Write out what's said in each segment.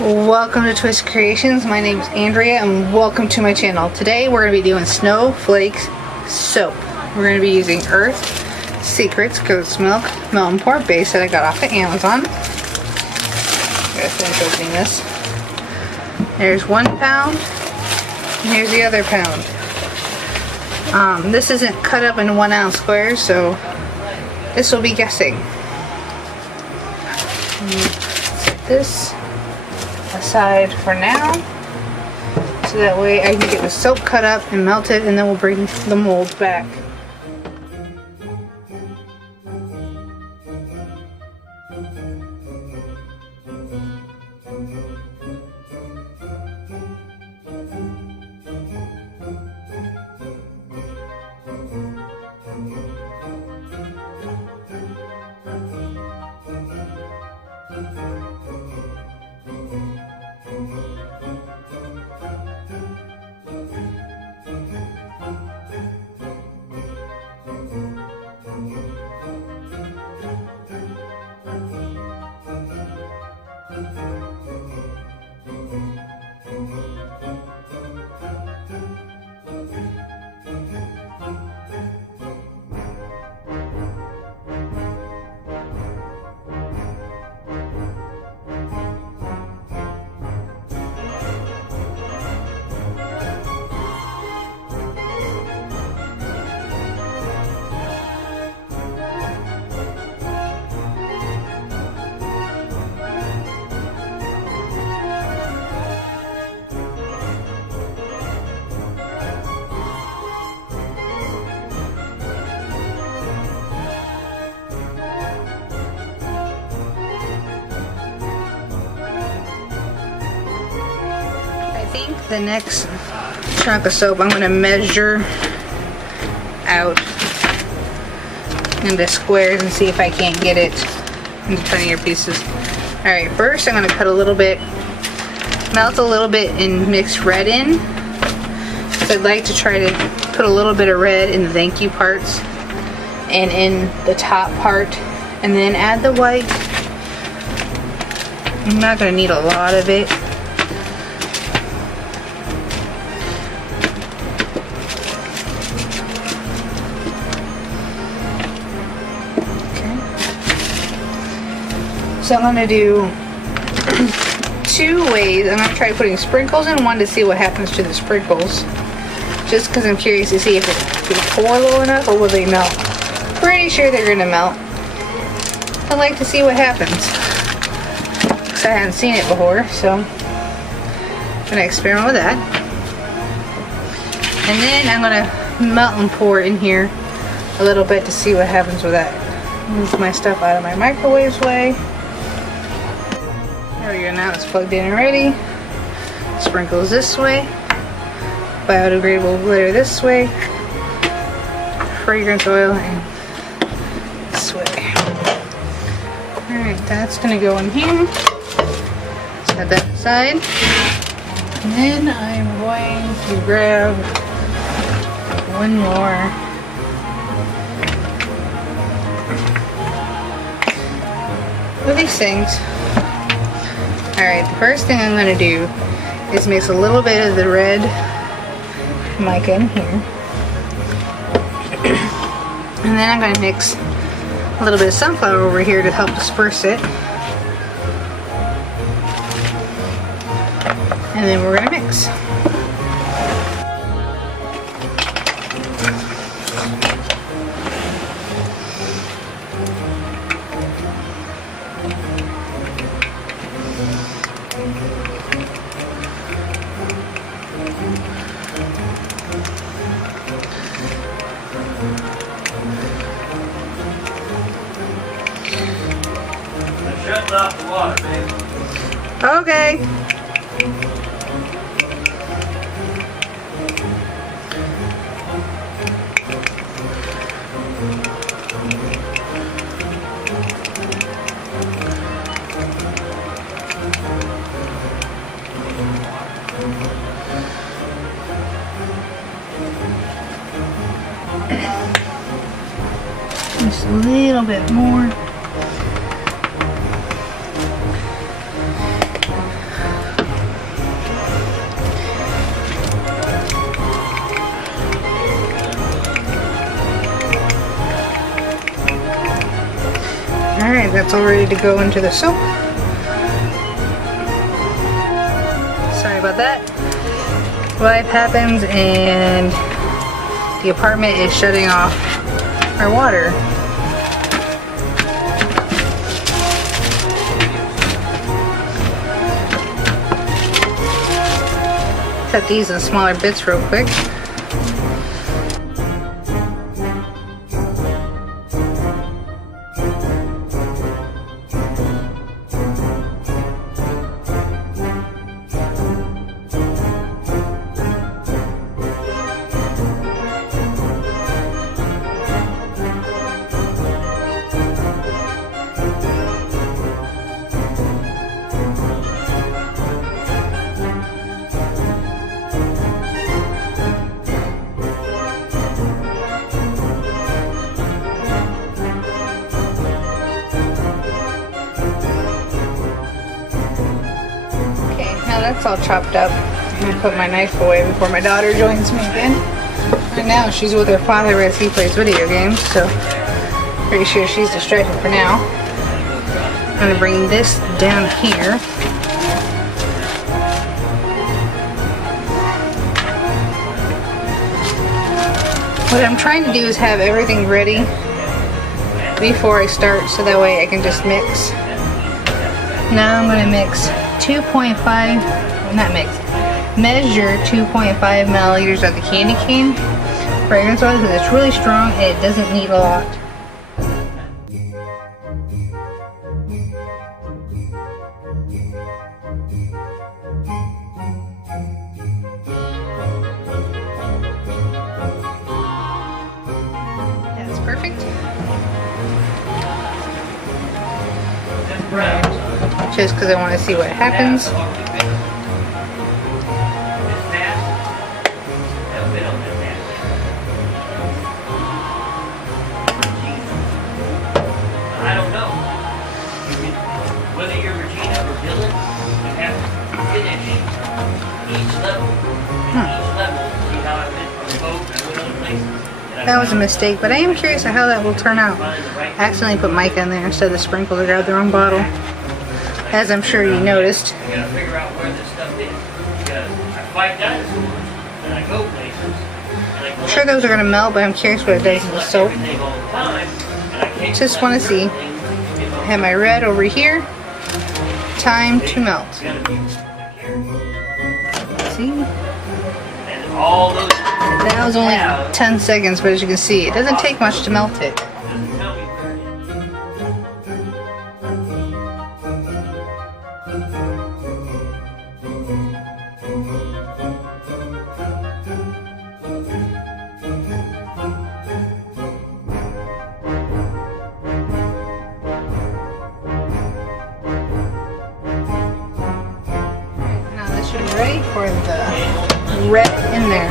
Welcome to Twist Creations. My name is Andrea and welcome to my channel. Today we're going to be doing snowflake soap. We're going to be using Earth Secrets Goat's Milk Melt and Pour base that I got off of Amazon. I'm going to finish opening this. There's 1 pound and here's the other pound. This isn't cut up in 1 ounce squares, so this will be guessing. Set this aside for now, so that way I can get the soap cut up and melted, and then we'll bring the mold back. I think the next chunk of soap I'm going to measure out into squares and see if I can't get it into tinier pieces. Alright, first I'm going to cut a little bit, melt a little bit and mix red in. So I'd like to try to put a little bit of red in the thank you parts and in the top part, and then add the white. I'm not going to need a lot of it. So I'm going to do 2 ways. I'm going to try putting sprinkles in one to see what happens to the sprinkles. Just because I'm curious to see if it will pour low enough or will they melt. Pretty sure they're going to melt. I'd like to see what happens. Because I haven't seen it before, so I'm going to experiment with that. And then I'm going to melt and pour in here a little bit to see what happens with that. Move my stuff out of my microwave's way. There we go, now it's plugged in and ready. Sprinkles this way. Biodegradable glitter this way. Fragrance oil and this way. Alright, that's going to go in here. Set that aside. And then I'm going to grab 1 more. What are these things? Alright, the first thing I'm going to do is mix a little bit of the red mica in here. And then I'm going to mix a little bit of sunflower over here to help disperse it. And then we're going to mix. Shut off the water, baby. Okay. little bit more. Alright, that's all ready to go into the soap. Sorry about that. Life happens and the apartment is shutting off our water. Cut these in smaller bits real quick. Now that's all chopped up. I'm gonna put my knife away before my daughter joins me again. Right now she's with her father as he plays video games, so pretty sure she's distracted for now. I'm gonna bring this down here. What I'm trying to do is have everything ready before I start so that way I can just mix. Now I'm gonna mix 2.5, not mix, measure 2.5 milliliters of the candy cane fragrance oil because it's really strong and it doesn't need a lot. That's perfect. Just because I want to see what happens. I don't know. Whether you're Regina or Dylan, you have to finish each level. Each level, see how I went from the boat and I went other places. That was a mistake, but I am curious how that will turn out. I accidentally put mica in there instead of the sprinkles. I grabbed the wrong bottle. As I'm sure you noticed. You gotta figure out where this stuff is. I fight dinosaurs, and I go places, and I I'm sure those are going to melt, but I'm curious what it does to the soap. Just want to see. I have my red over here. Time to melt. See? That was only 10 seconds, but as you can see, it doesn't take much to melt it. Should be ready for the red in there.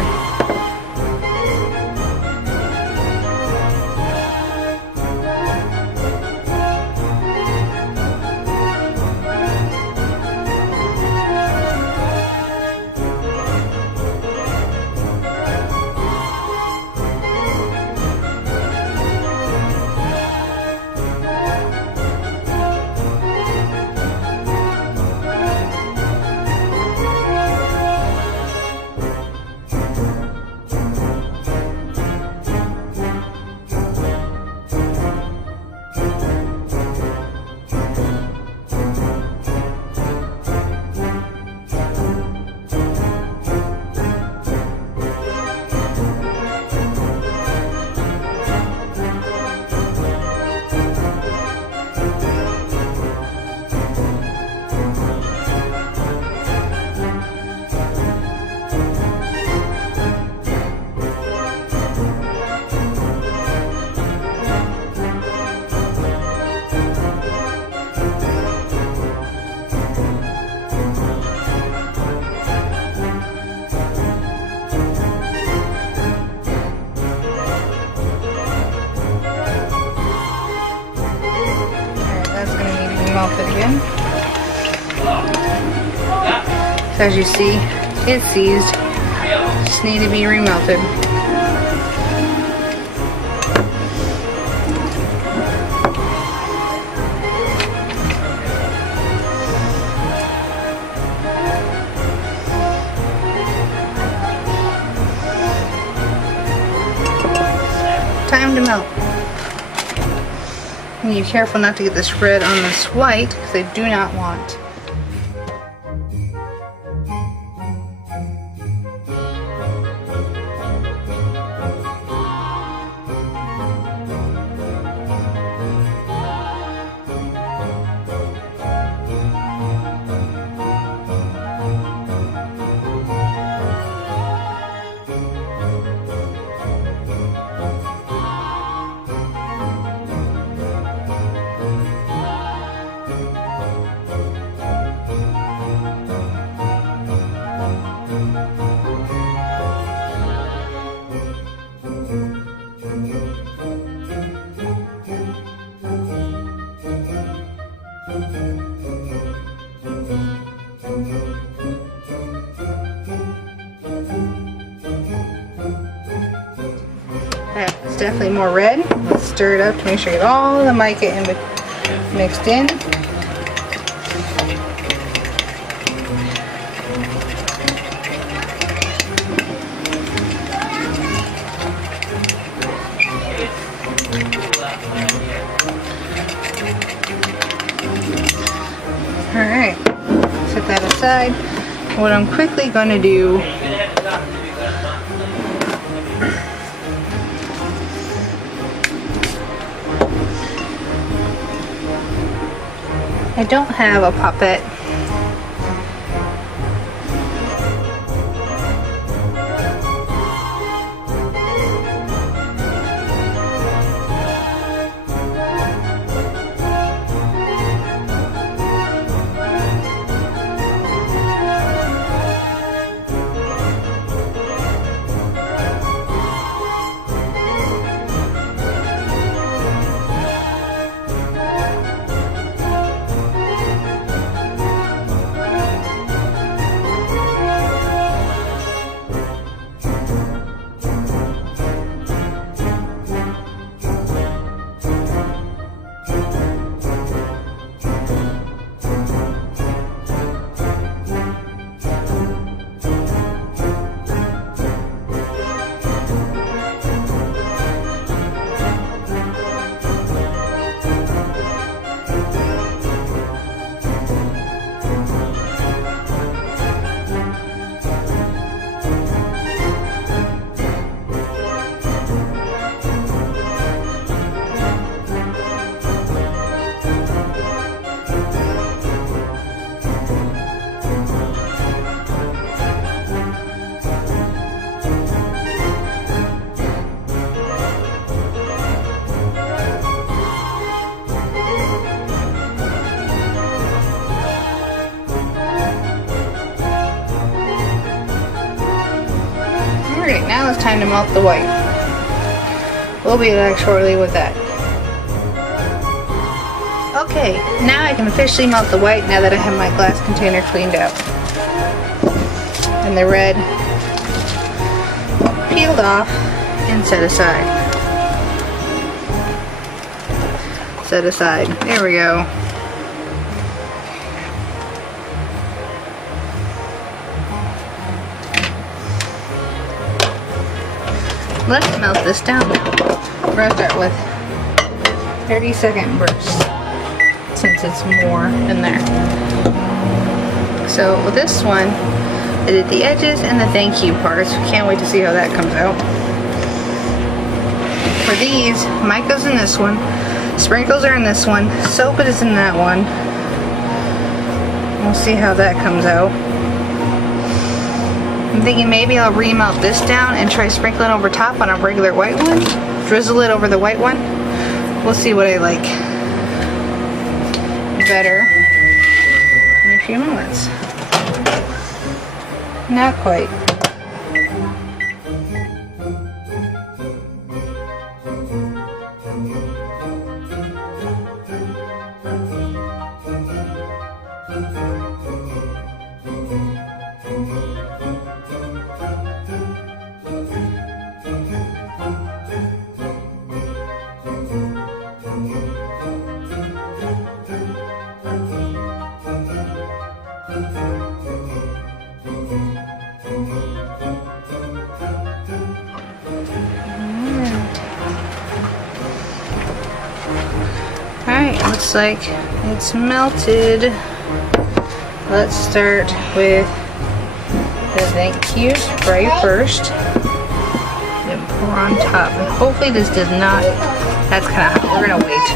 melt it again. So as you see, it's seized. Just need to be remelted. Time to melt. And you're careful not to get this red on this white because I do not want. It's definitely more red. Let's stir it up to make sure you get all the mica mixed in. Alright, set that aside. What I'm quickly going to do I don't have a poppet. Alright, now it's time to melt the white. We'll be back shortly with that. Okay, now I can officially melt the white now that I have my glass container cleaned out. And the red peeled off and set aside. Set aside. There we go. Let's melt this down now. We're going to start with 30-second bursts since it's more in there. So with this one, I did the edges and the thank you parts. Can't wait to see how that comes out. For these, mica's in this one, sprinkles are in this one, soap is in that one. We'll see how that comes out. I'm thinking maybe I'll remelt this down and try sprinkling over top on a regular white one. Drizzle it over the white one. We'll see what I like better in a few moments. Not quite. Alright, looks like it's melted. Let's start with the thank you spray first. Then pour on top. And hopefully this does not, that's kind of hot. We're gonna wait.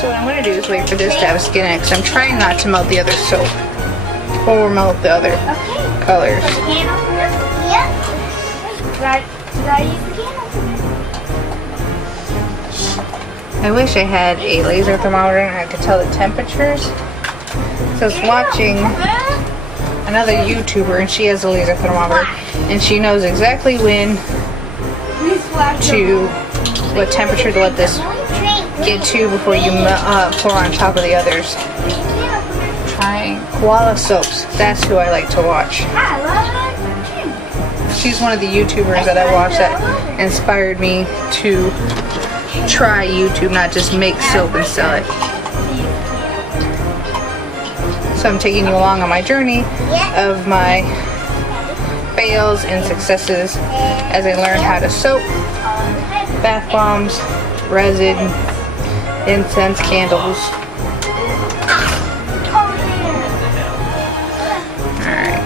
So what I'm going to do is wait for this to have skin in it because I'm trying not to melt the other soap or melt the other colors. I wish I had a laser thermometer and I could tell the temperatures. So I was watching another YouTuber and she has a laser thermometer and she knows exactly what temperature to let this get to before you pour on top of the others. Trying koala soaps. That's who I like to watch. She's one of the YouTubers that I watch that inspired me to try YouTube, not just make soap and sell it. So I'm taking you along on my journey of my fails and successes as I learn how to soap, bath bombs, resin, incense, candles. Alright.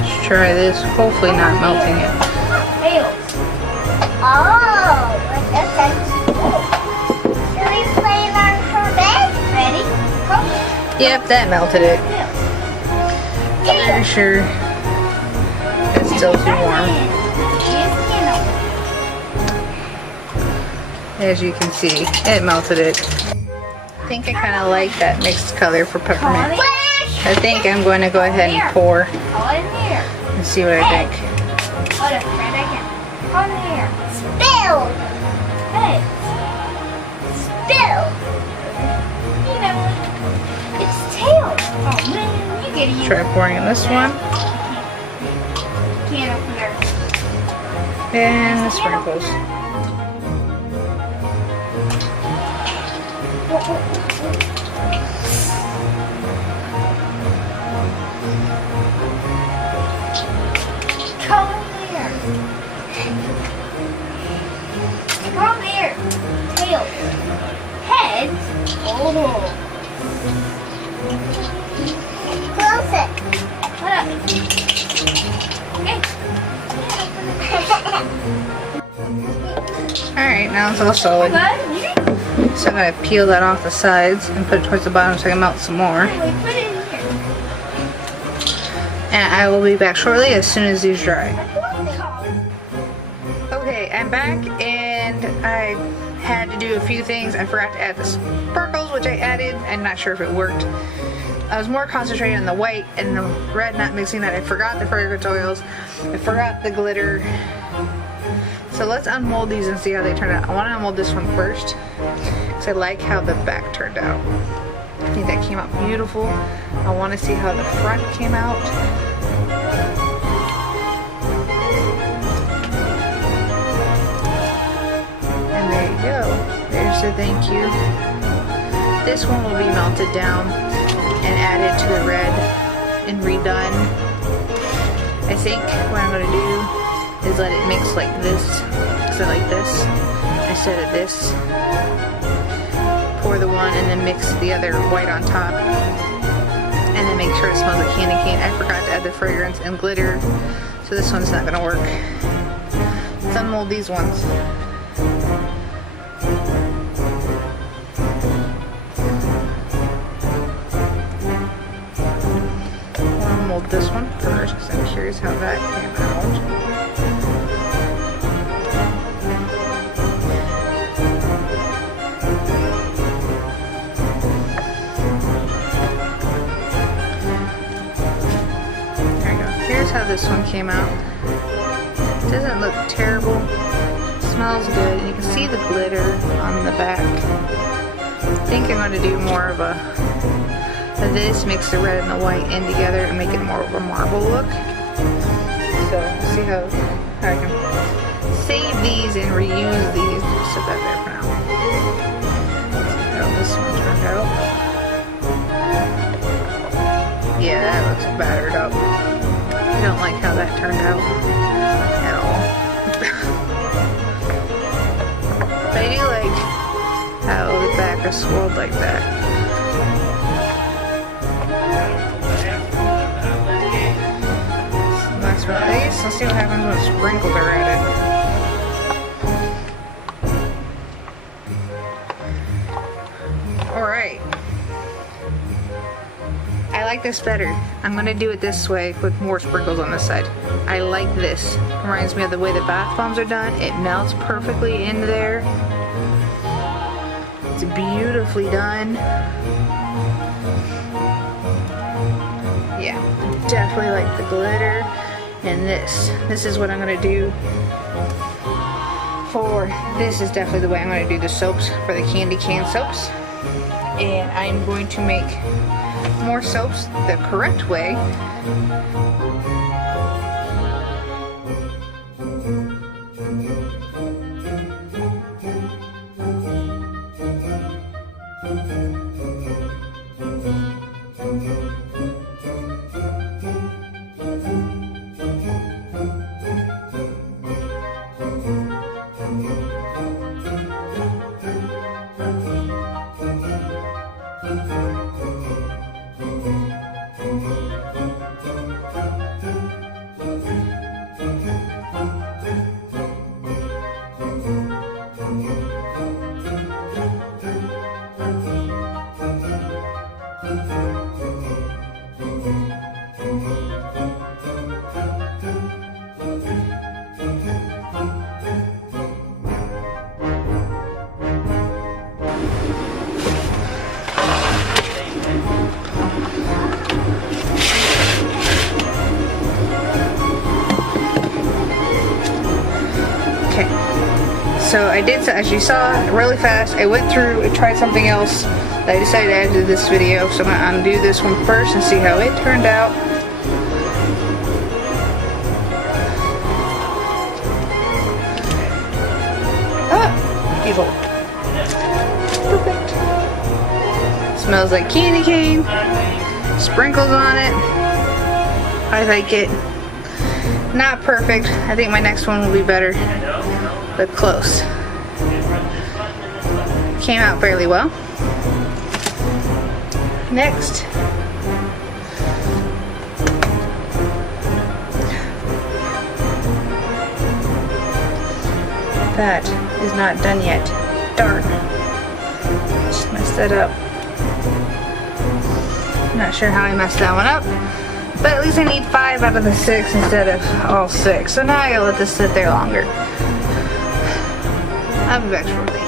Let's try this. Hopefully not melting it. Oh, okay. Should we play it on her bed? Ready? Go. Yep, that melted it. Pretty sure it's still too warm. As you can see, it melted it. I think I kind of like that mixed color for peppermint. I think I'm going to go ahead and pour and see what I think. Spill! Hey! Spill! It's tail! Oh man, you get it. Try pouring in this one. And the sprinkles. Come here. Tail. Head. Oh. Close it. What up? Okay. Alright, now it's all solid. So I'm going to peel that off the sides and put it towards the bottom so I can melt some more. Put it in here. And I will be back shortly as soon as these dry. Okay, I'm back and I had to do a few things. I forgot to add the sparkles, which I added. I'm not sure if it worked. I was more concentrated on the white and the red, not mixing that. I forgot the fragrance oils. I forgot the glitter. So let's unmold these and see how they turn out. I want to unmold this one first because I like how the back turned out. I think that came out beautiful. I want to see how the front came out. And there you go. There's the thank you. This one will be melted down and added to the red and redone. I think what I'm going to do is let it mix like this, because I like this, instead of this. Pour the one and then mix the other white on top. And then make sure it smells like candy cane. I forgot to add the fragrance and glitter, so this one's not going to work. Let's unmold these ones. I'll unmold this one first, because I'm curious how that came out. How this one came out. It doesn't look terrible. It smells good. You can see the glitter on the back. I think I'm going to do more of this, mix the red and the white in together and make it more of a marble look. So see how I can save these and reuse these. Just set that there for now. Let's see how this one turned out. Yeah, that looks battered up. I don't like how that turned out at all. But I do like how the back is swirled like that. That's about these. Let's see what happens when sprinkles are added. Alright. I like this better. I'm going to do it this way with more sprinkles on this side. I like this. Reminds me of the way the bath bombs are done. It melts perfectly in there. It's beautifully done. Yeah, definitely like the glitter. And this is what I'm going to do for, this is definitely the way I'm going to do the soaps for the candy cane soaps. And I'm going to make more soaps the correct way. So I did, as you saw, really fast. I went through and tried something else that I decided to add to this video. So I'm going to undo this one first and see how it turned out. Ah, beautiful. Perfect. Smells like candy cane. Sprinkles on it. I like it. Not perfect. I think my next one will be better. But close. Came out fairly well. Next. That is not done yet. Darn. Just messed that up. Not sure how I messed that one up. But at least I need 5 out of the 6 instead of all 6. So now I gotta let this sit there longer. I'll be back shortly.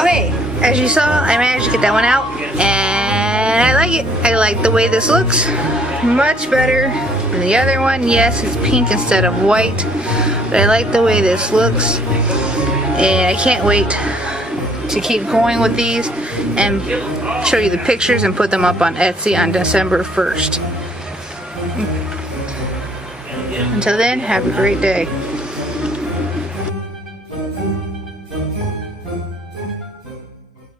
Okay, as you saw, I managed to get that one out, and I like it. I like the way this looks. Much better than the other one. Yes, it's pink instead of white, but I like the way this looks, and I can't wait to keep going with these and show you the pictures and put them up on Etsy on December 1st. Until then, have a great day.